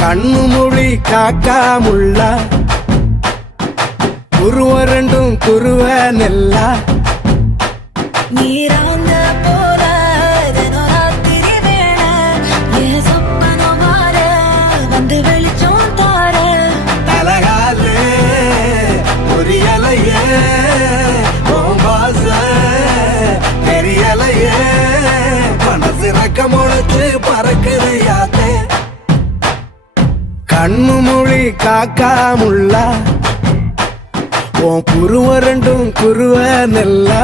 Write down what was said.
கண்ணு மொழி காக்கா முள்ளா குருவ ரெண்டும் குருவ நெல்லா நீராங்க போல தினராத்திரி வேண என் சொப்பனம் மாற வந்து வெளிச்சம் தார அழகாலே புரியலையே பாச தெரியலையே மனசு ரக்க முளைச்சு பறக்குது யாத்தே கண்ணு மொழி காக்கா முள்ளா உன் குருவ ரெண்டும் குருவ நெல்லா